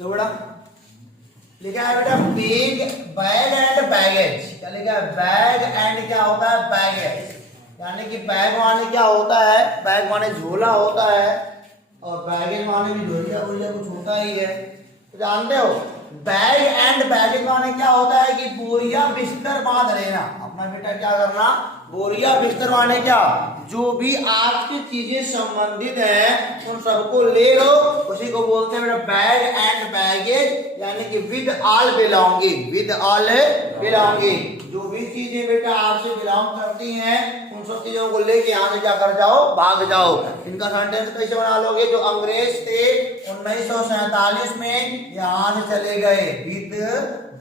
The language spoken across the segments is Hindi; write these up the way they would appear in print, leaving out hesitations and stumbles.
तो बेटा लिखा है बेटा बैग बैग एंड बैगेज। क्या लिखा है? बैग एंड क्या होता है? बैगेज। यानी कि बैग माने क्या होता है? बैग माने झोला होता है और बैगेज माने भी झोलिया बोलिया कुछ होता ही है, तो जानते हो। बैग एंड बैगेज माने क्या होता है कि बोरिया बिस्तर बांध लेना। अपना बेटा क्या करना? बोरिया बिस्तर माने क्या? जो भी आपकी चीजें संबंधित है उन सबको ले लो, उसी को बोलते हैं बेटा बैग एंड बैगेज, यानी कि with all belonging. With all belonging, जो भी चीजें बेटा आपसे बिलोंग करती हैं उन सब चीजों को लेके यहाँ से क्या कर जाओ? भाग जाओ। इनका सेंटेंस कैसे बना लोगे? जो अंग्रेज थे 1947 में यहाँ से चले गए विद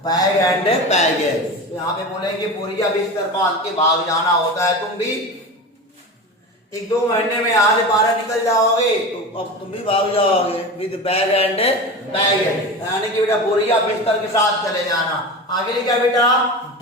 बैग एंड बैगेज। यहाँ पे बोलेंगे बोरिया बिस्तर बांध के भाग जाना होता है। तुम भी 1-2 महीने में यहाँ से बाहर निकल जाओगे तो अब तुम भी भाग जाओगे विद बैग एंड बैगेज, यानी कि बेटा बोरिया बिस्तर के साथ चले जाना। आगे लिखा बेटा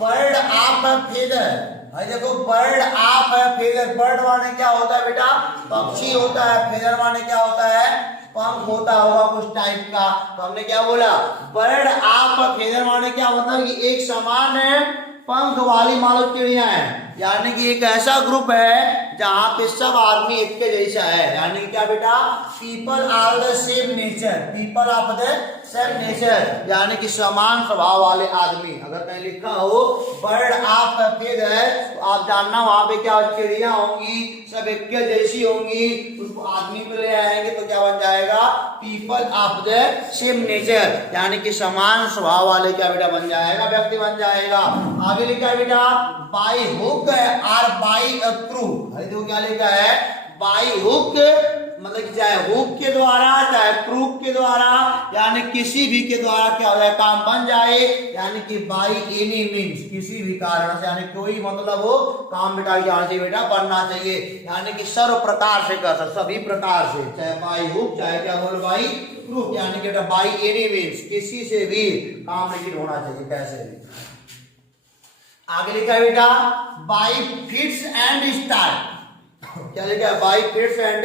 बर्ड ऑफ फेदर। देखो बर्ड ऑफ फेदर, बर्ड माने क्या होता है बेटा? पक्षी होता है। फेदर माने क्या होता है? पंख होता होगा कुछ टाइप का। तो हमने क्या बोला? बर्ड ऑफ फेदर माने क्या मतलब कि एक समान है पंख वाली मानो चिड़िया है, यानी कि एक ऐसा ग्रुप है जहां पे सब आदमी एक के जैसा है। यानी क्या बेटा? People are the same nature. People of the same nature, यानी कि समान स्वभाव वाले आदमी। अगर कहीं लिखा हो बर्ड ऑफ फेदर तो आप जानना वहां पे क्या चिड़िया होंगी, सब एक के जैसी होंगी। उसको आदमी पे ले आएंगे तो क्या बन जाएगा? People of the same nature, यानी कि समान स्वभाव वाले क्या बेटा बन जाएगा? व्यक्ति बन जाएगा। आगे लिखा है बेटा बाई हुक और बाई थ्रू। अरे देखो क्या लिखा है? बाई हुक मतलब कि चाहे हुक के द्वारा चाहे क्रूक के द्वारा, यानी किसी भी के द्वारा क्या हो जाए? काम बन जाए। यानी कि बाई एनी मीन्स, किसी भी कारण से, यानी कोई मतलब हो काम बेटा जाना चाहिए बेटा, बनना चाहिए। यानी कि सर्व प्रकार से कर सकते, सभी प्रकार से, चाहे बाई हुक चाहे क्या बोलो बाई क्रूक, यानी कि बेटा बाई एनी मीन्स किसी से भी काम नहीं होना चाहिए, कैसे भी। आगे लिखा है बेटा बाई फिट्स एंड स्टार्ट। क्या लिखा है? By fits and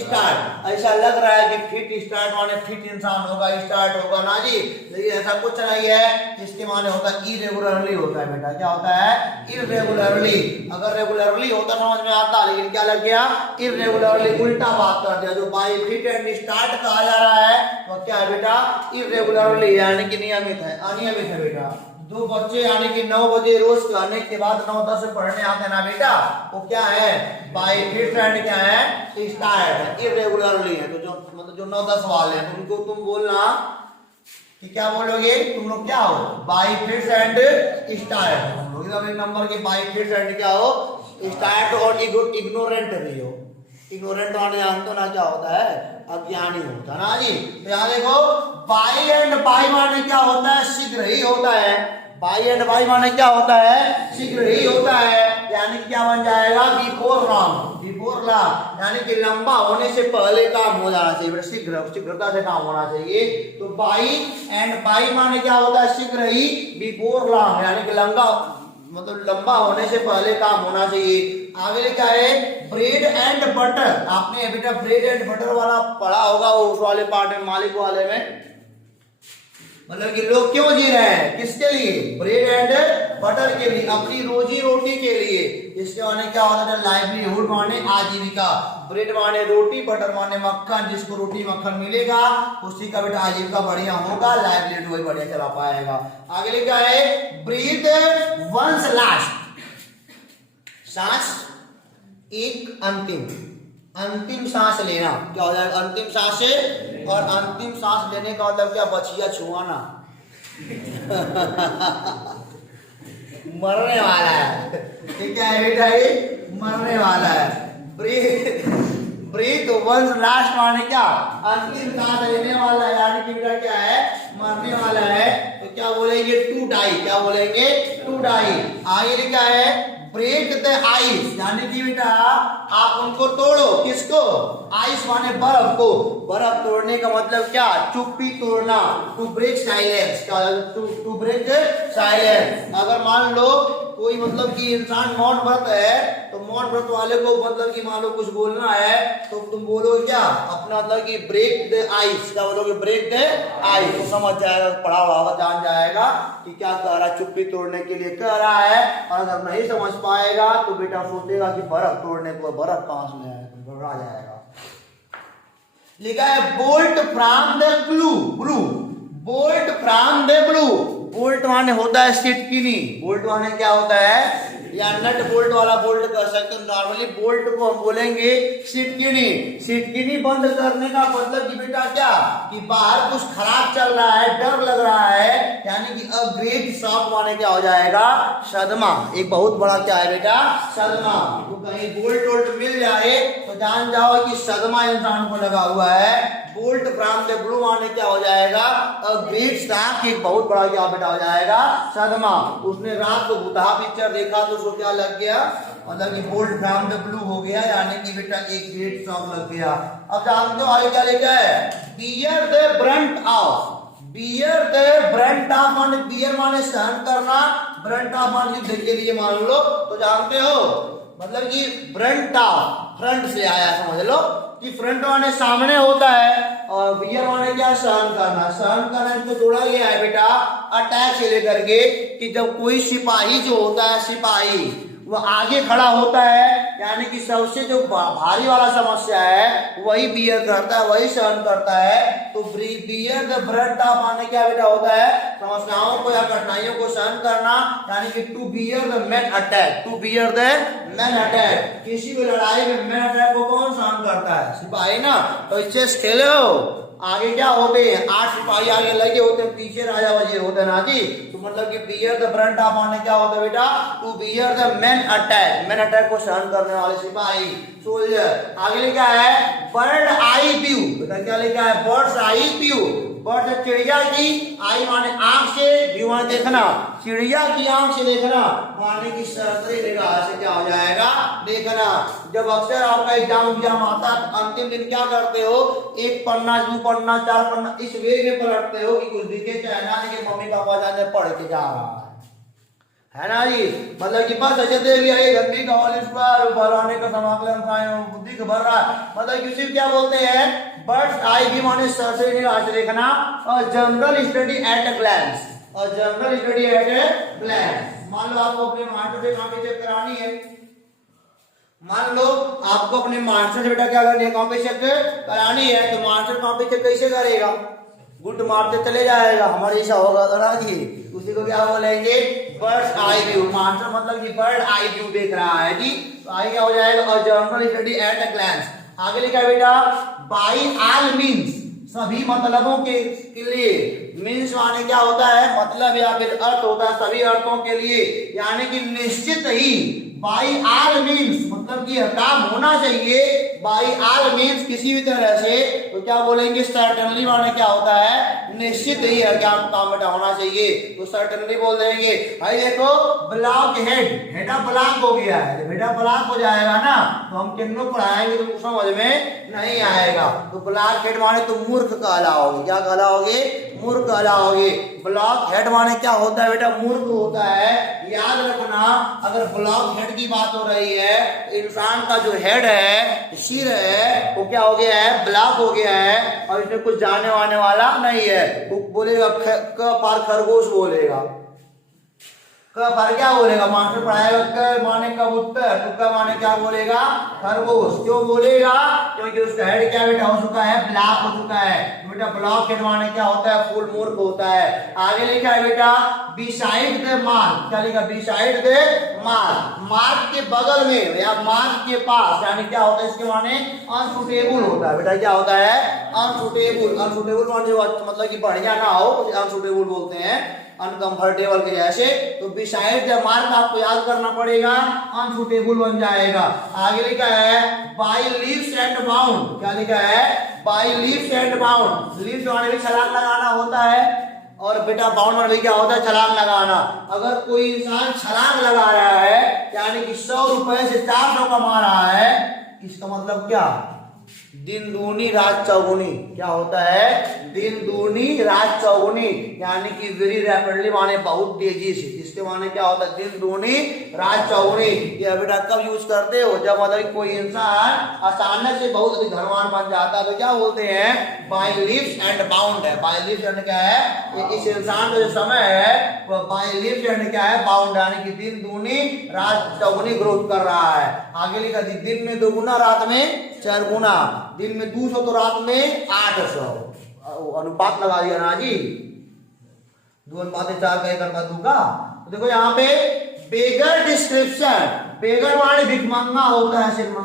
start. ऐसा लग रहा है कि फिट स्टार्ट माने फिट इंसान होगा, स्टार्ट होगा ना जी, लेकिन ऐसा कुछ नहीं है। इसके माने होता है इरेगुलरली होता है बेटा। क्या होता है? इरेगुलरली। अगर रेगुलरली होता समझ में आता, लेकिन क्या लग गया? इरेगुलरली, उल्टा बात कर दिया। जो बाई फिट एंड स्टार्ट कहा जा रहा है तो क्या है बेटा? इरेगुलरली, यानी कि नियमित है, अनियमित है बेटा। दो बच्चे यानी कि 9 बजे रोज खाने के बाद 9-10 से पढ़ने आते हैं ना बेटा, वो क्या है? बाई फिट एंड क्या है? स्टार्ट है, इरेगुलरली है। तो जो मतलब जो 9-10 वाले हैं उनको तुम बोलना कि क्या बोलोगे? तुम लोग क्या हो? By fit and start. तुम लोग एक नंबर के बाई फिट एंड क्या हो? स्टार्ट। और इग्नोरेंट भी हो। इग्नोरेंट माने जानते हो ना क्या होता है? अज्ञानी होता है ना जी। तो यहाँ देखो बाई एंड बाई माने क्या होता है? शीघ्र ही होता है। बाई एंड बाई माने क्या होता है? शीघ्र ही होता है, यानी क्या बन जाएगा? Before long. बिफोर लॉन्ग यानी कि लंबा होने से पहले काम हो जाना चाहिए, शीघ्र, शीघ्रता से काम होना चाहिए। तो बाई एंड बाई माने क्या होता है? शीघ्र ही। बिफोर लॉन्ग यानी कि लंबा मतलब लंबा होने से पहले काम होना चाहिए। आगे लिखा है ब्रेड एंड बटर। आपने बेटा ब्रेड एंड बटर वाला पढ़ा होगा, वो उस वाले पार्ट में, मालिक वाले में। मतलब कि लोग क्यों जी रहे हैं? किसके लिए? ब्रेड एंड बटर के लिए, अपनी रोजी रोटी के लिए। इसके माने क्या होता है? लाइवलीहुड माने आजीविका। ब्रेड माने रोटी, बटर माने मक्खन। जिसको रोटी मक्खन मिलेगा उसी का बेटा आजीविका बढ़िया होगा, लाइवलीहुड वही बढ़िया चला पाएगा। आगे लिखा है ब्रीथ वंस लास्ट। सांस एक अंतिम, अंतिम सांस लेना। क्या हो जाएगा? अंतिम सांस है। और अंतिम सांस लेने का मतलब क्या? बचिया छुआना। मरने वाला है, ठीक है बेटा, ये मरने वाला है। ब्रीथ वंस लास्ट माने क्या? अंतिम सांस लेने वाला है, यानी कि बेटा क्या है? मरने वाला है। तो क्या बोलेंगे? To die. क्या बोलेंगे? To die. आगे लिखा है ब्रेक द आइस, यानी कि बेटा आप उनको तोड़ो। किसको? आइस माने बर्फ को। बर्फ तोड़ने का मतलब क्या? चुप्पी तोड़ना, to break silence. To break silence. अगर मान लो कोई मतलब कि इंसान मौन व्रत है, तो मौन व्रत वाले को मतलब कि मान लो कुछ बोलना है, तो तुम बोलोगे क्या? अपना मतलब कि ब्रेक द आइस। क्या बोलोगे? Break the ice. तो समझ जाएगा, पढ़ा हुआ जान जाएगा कि क्या कह रहा है, चुप्पी तोड़ने के लिए कह रहा है। और अगर नहीं समझ पाएगा तो बेटा सोचेगा कि बर्फ तोड़ने को, बर्फ पास में है, तो घबरा जाएगा। लिखा है bolt from the blue. Blue, bolt from the blue. Bolt माने होता है सिटकिनी। बोल्ट माने क्या होता है? या नट बोल्ट वाला बोल्ट कर सकते हो। नॉर्मली बोल्ट को हम बोलेंगे सिटकिनी। सिटकिनी बंद करने का मतलब कि बेटा क्या? कि बाहर कुछ खराब चल रहा है, डर लग रहा है, यानी कि अ ग्रेट शॉक माने क्या हो जाएगा? सदमा। एक बहुत बड़ा क्या है बेटा? सदमा। तो कहीं बोल्ट वोल्ट मिल जाए तो जान जाओ कि सदमा इंसान को लगा हुआ है। बोल्ट फ्रॉम द ब्लू माने क्या हो जाएगा? A great shock. एक बहुत बड़ा क्या बेटा हो जाएगा? सदमा। उसने रात को भूतहा पिक्चर देखा तो उसको क्या लग गया? मतलब कि बोल्ट फ्रॉम द ब्लू हो गया, यानी कि बेटा एक ग्रेट शॉक लग गया। अब जानते हो आगे क्या लिखा है? Bear the Brunt of. Bear the Brunt of माने, बियर माने सहन करना, ब्रंट ऑफ माने युद्ध के लिए मान लो। तो जानते हो मतलब कि ब्रंट ऑफ फ्रंट से आया, समझ लो कि फ्रंट माने सामने होता है, और बियर माने क्या? सहन करना। सहन करना इसको जोड़ा गया है बेटा अटैक से लेकर के, कि जब कोई सिपाही जो होता है, सिपाही वो आगे खड़ा होता है, यानी कि सबसे जो भारी वाला समस्या है वही बियर करता है, वही सहन करता है। तो बियर द ब्रंट ऑफ माने क्या बेटा होता है? समस्याओं को या कठिनाइयों को सहन करना, यानी कि to bear the main attack. To bear the main attack. किसी भी लड़ाई में मैन अटैक को कौन सहन करता है? सिपाही ना। तो चेस खेले हो, आगे क्या होते हैं? 8 सिपाही आगे लगे होते हैं, पीछे राजा वजीर होते हैं ना जी। तो मतलब कि बियर द ब्रंट ऑफ माने क्या होता है बेटा? To bear the main attack. Main attack को सहन करने वाले सिपाही, सोल्जर। आगे लिखा है बर्ड आई व्यू। बेटा क्या लिखा है? Birds eye view. बर्ड चिड़िया की, आई माने आंख से, व्यू माने देखना, चिड़िया की आंख से देखना, माने की सरसरी निगाह से क्या हो जाएगा? देखना। जब अक्सर आपका एग्जाम आता है तो अंतिम दिन क्या करते हो? एक पन्ना, 2 पन्ना, 4 पन्ना इस वे में पलटते हो कि कुछ दिखे चाहे ना दिखे, मम्मी पापा जाने पढ़ के जा रहा है ना जी। मतलब कि बस ऐसे देख लिया ये गंदी कॉलेज पर भराने का समाकलन बुद्धि का भर रहा है। मतलब कि उसे क्या बोलते हैं? बर्ड्स आई व्यू माने सरसरी निगाह से देखना, और general study at a glance. और general study at a glance. मान लो आपको अपने मास्टर से कॉपी चेक करानी है, मान लो आपको अपने मास्टर से बेटा क्या करनी है? कॉपी चेक करानी है। तो मास्टर कॉपी चेक कैसे करेगा? गुड मारते चले जाएगा, हमारे ऐसा होगा तो ना जी। उसी को क्या बोलेंगे? Bird eye view. मास्टर मतलब कि बर्ड आई व्यू देख रहा है जी। तो आगे क्या हो जाएगा? और general study at a glance. आगे लिखा है बेटा बाई ऑल मीन्स। सभी मतलबों के लिए। मीन्स माने क्या होता है? मतलब या फिर अर्थ होता है, सभी अर्थों के लिए, यानी कि निश्चित ही। बाई ऑल मीन्स मतलब कि काम होना चाहिए। बाई ऑल मीन्स किसी भी तरह से। तो क्या बोलेंगे? सर्टेनली माने क्या होता है? निश्चित ही है क्या काम बेटा होना चाहिए, तो सर्टेनली बोल देंगे। भाई देखो ब्लॉक हेड, हेडा ब्लॉक हो गया है। बेटा ब्लॉक हो जाएगा ना तो हम किन्नो पढ़ाएंगे तो समझ में नहीं आएगा। तो ब्लॉक हेड माने तुम मूर्ख कहलाओगे। क्या कहलाओगे? मूर्ख कहलाओगे। ब्लॉक हेड माने क्या होता है बेटा? मूर्ख होता है। याद रखना, अगर ब्लॉक हेड की बात हो रही है, इंसान का जो हेड है, सिर है, वो क्या हो गया है? ब्लॉक हो गया है, और इसमें कुछ जाने वाने वाला नहीं है। वो बोलेगा क पर खरगोश बोलेगा। क पर क्या बोलेगा? मास्टर पढ़ाएगा क माने कबूतर, तो क माने क्या बोलेगा? खरगोश। क्यों बोलेगा? क्योंकि उसका हेड क्या बेटा हो चुका है? ब्लॉक हो चुका है। बेटा ब्लॉक हेड माने क्या होता है? फुल मूर्ख होता है। आगे लिखा है बेटा बिसाइड द मार्क। क्या लिखा? Beside the mark. मार्क के बगल में या मार्क के पास, यानी क्या होता है? इसके माने अनसुटेबल होता है। बेटा क्या होता है? अनसुटेबल। अनसुटेबल माने मतलब कि बढ़िया ना हो, अनसुटेबल बोलते हैं, अनकंफर्टेबल के जैसे। तो बिसाइड द मार्क आपको याद करना पड़ेगा, अनसुटेबल बन जाएगा। आगे लिखा है बाय लीव्स एंड बाउंड। क्या लिखा है? By leaves and bound. Leaves माने भी छलांग लगाना होता है, और बेटा बाउंड में क्या होता है, छलांग लगाना। अगर कोई इंसान छलांग लगा रहा है यानी कि 100 रुपए से 400 कमा रहा है, इसका मतलब क्या, दिन दूनी रात चौगुनी। क्या होता है, दिन दूनी रात चौगुनी, यानी कि वेरी रैपिडली माने बहुत तेजी से। इसके माने क्या होता है, दिन दूनी रात चौगुनी। ये बेटा कब यूज करते हो, जब मतलब कोई इंसान अचानक से बहुत अधिक धनवान बन जाता है तो क्या बोलते हैं, बाय लीव्स एंड बाउंड है। बाय लीव्स एंड क्या है, इस इंसान का जो समय है वो बाय लीव्स एंड क्या है, बाउंड, यानी कि दिन दूनी रात चौगुनी ग्रोथ कर रहा है। आगे लिखा, दिन में 2 गुना रात में 4 गुना, दिन में 200 तो रात में 800। अनुपात लगा दिया ना जी, 2:4 का 1/2 का। तो देखो यहाँ पे बेगर डिस्क्रिप्शन, बेगर माने भिखमंगा होता है सिर्फ।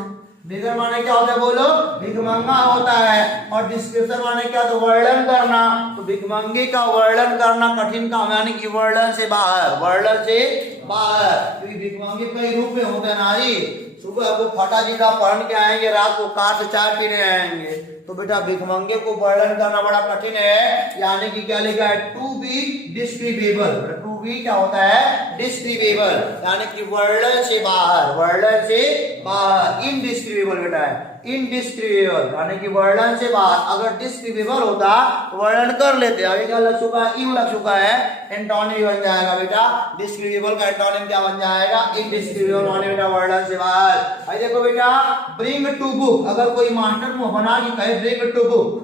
बेगर माने क्या होता है, बोलो, भिखमंगा होता है। और डिस्क्रिप्शन माने क्या, तो वर्णन करना। तो भिखमंगे का वर्णन करना कठिन काम, यानी कि वर्णन से बाहर, वर्णन से बाहर। क्योंकि भिखमंगे कई रूप में होते हैं ना जी। सुबह को फटा जी का पहन के आएंगे, रात को कार से चाय पीने आएंगे। तो बेटा भिखमंगे को वर्णन करना बड़ा कठिन है, यानी कि क्या लिखा है, टू बी डिस्क्रिबेबल। टू बी क्या होता है, डिस्क्रिबेबल, यानी कि वर्णन से बाहर, वर्णन से बाहर। इनडिस्क्रिबेबल बेटा है, इनडिस्क्रिबेबल यानी कि वर्णन से बाहर। अगर डिस्क्रिबेबल होता तो वर्णन कर लेते। आगे क्या लग चुका है, इन लग चुका है, एंटोनिम बन जाएगा बेटा। डिस्क्रिबेबल का एंटोनिम क्या बन जाएगा, इनडिस्क्रिबेबल, माने बेटा वर्णन से बाहर। आई देखो बेटा, ब्रिंग टू बुक। अगर कोई मास्टर मुंह बना के कहे ब्रिंग टू बुक,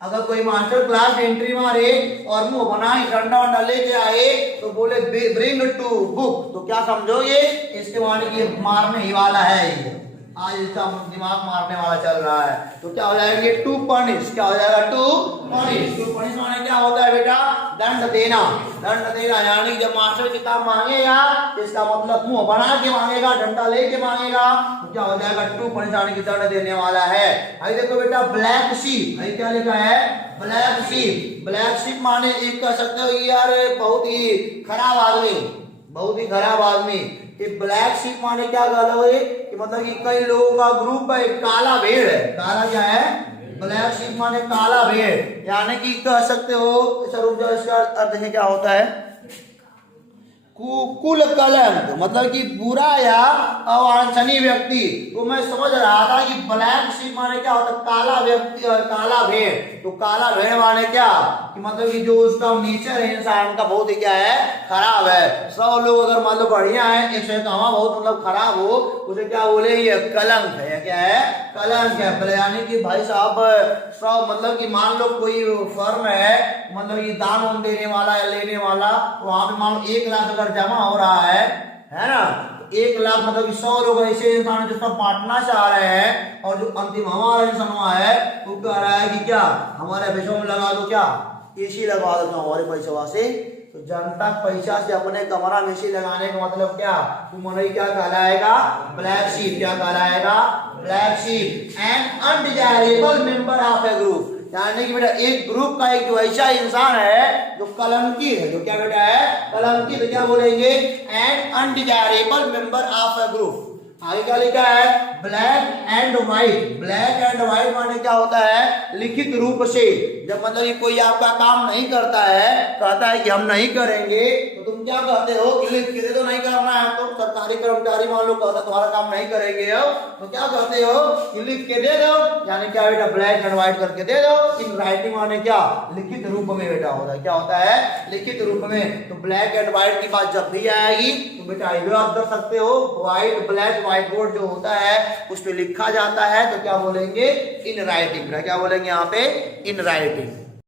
अगर कोई मास्टर क्लास में एंट्री मारे और मुंह बनाए डंडा वंडा लेके आए तो बोले ब्रिंग टू बुक, तो क्या समझोगे, इसके माने कि मारने ही वाला है, ये आज इसका दिमाग मारने वाला चल रहा है। तो क्या हो जाएगा, टू पनिश। क्या हो जाएगा, टू पनिश। टू पनिश माने क्या होता है बेटा, दंड देना। दंड देना यानी जब मास्टर किताब मांगेगा तो इसका मतलब मुंह बना के मांगेगा, डंडा लेके मांगेगा, तो क्या हो जाएगा, टू पनिश, यानी कि दंड देने वाला है। आई देखो बेटा, ब्लैक शीप। आई क्या लिखा है, ब्लैक शीप। ब्लैक शीप माने एक कह सकते हो यार बहुत ही खराब आदमी, बहुत ही खराब आदमी। ये ब्लैक शीप माने क्या गल है कि मतलब कि कई लोगों का ग्रुप है, काला भेड़ है। काला क्या है, ब्लैक शीप माने काला भेड़, यानी कि कह सकते हो, इसका अर्थ है क्या होता है, कुल कलंक, मतलब कि बुरा या अवांछनीय व्यक्ति। तो मैं समझ रहा था कि ब्लैक शीप माने क्या होता है, काला व्यक्ति और काला भेड़। तो काला भेड़ माने क्या कि मतलब कि जो उसका नेचर है इंसान का बहुत ही क्या है, खराब है। 100 लोग अगर मान लो बढ़िया है, एक का बहुत मतलब खराब हो, उसे क्या बोले, ये कलंक है। क्या है, कलंक है। यानी कि भाई साहब 100 मतलब कि मान लो कोई फर्म है, मतलब ये दान वान देने वाला या लेने वाला, वहां पे मान लो 1 लाख अगर जमा हो रहा है ना, 1 लाख मतलब 100 लोग ऐसे इंसान जिसका बांटना चाह रहे हैं, और जो अंतिम हमारा इंसान है वो कह रहा है कि क्या हमारे पैसों में लगा दो, क्या एसी लगवा दो हमारे पैसों से। तो जनता पैसा से अपने कमरा में एसी लगाने का मतलब क्या, तो मनई क्या कहलाएगा, ब्लैक शीप। क्या कहलाएगा, black sheep. And undesirable member of A group, यानी कि बेटा एक ग्रुप का एक जो ऐसा इंसान है जो कलंकी है, जो क्या बेटा है, कलंकी। तो क्या बोलेंगे, and undesirable member of a group. आगे क्या लिखा है, black and white. Black and white माने क्या होता है, लिखित रूप से। जब मतलब कोई आपका काम नहीं करता है, कहता है कि हम नहीं करेंगे, तो तुम क्या कहते हो कि लिख के दे दो, नहीं करना है तो। सरकारी कर्मचारी मान लो कहता तुम्हारा काम नहीं करेंगे हो, तो क्या कहते हो कि लिख के दे दो, यानी क्या बेटा, ब्लैक एंड व्हाइट करके दे दो। इन राइटिंग माने क्या, लिखित रूप में बेटा होता है। क्या होता है, लिखित रूप में। तो ब्लैक एंड व्हाइट की बात जब भी आएगी तो बेटा ये आप कर सकते हो, व्हाइट ब्लैक, व्हाइट बोर्ड जो होता है उस पर लिखा जाता है, तो क्या बोलेंगे, इन राइटिंग। क्या बोलेंगे यहाँ पे, इन राइटिंग।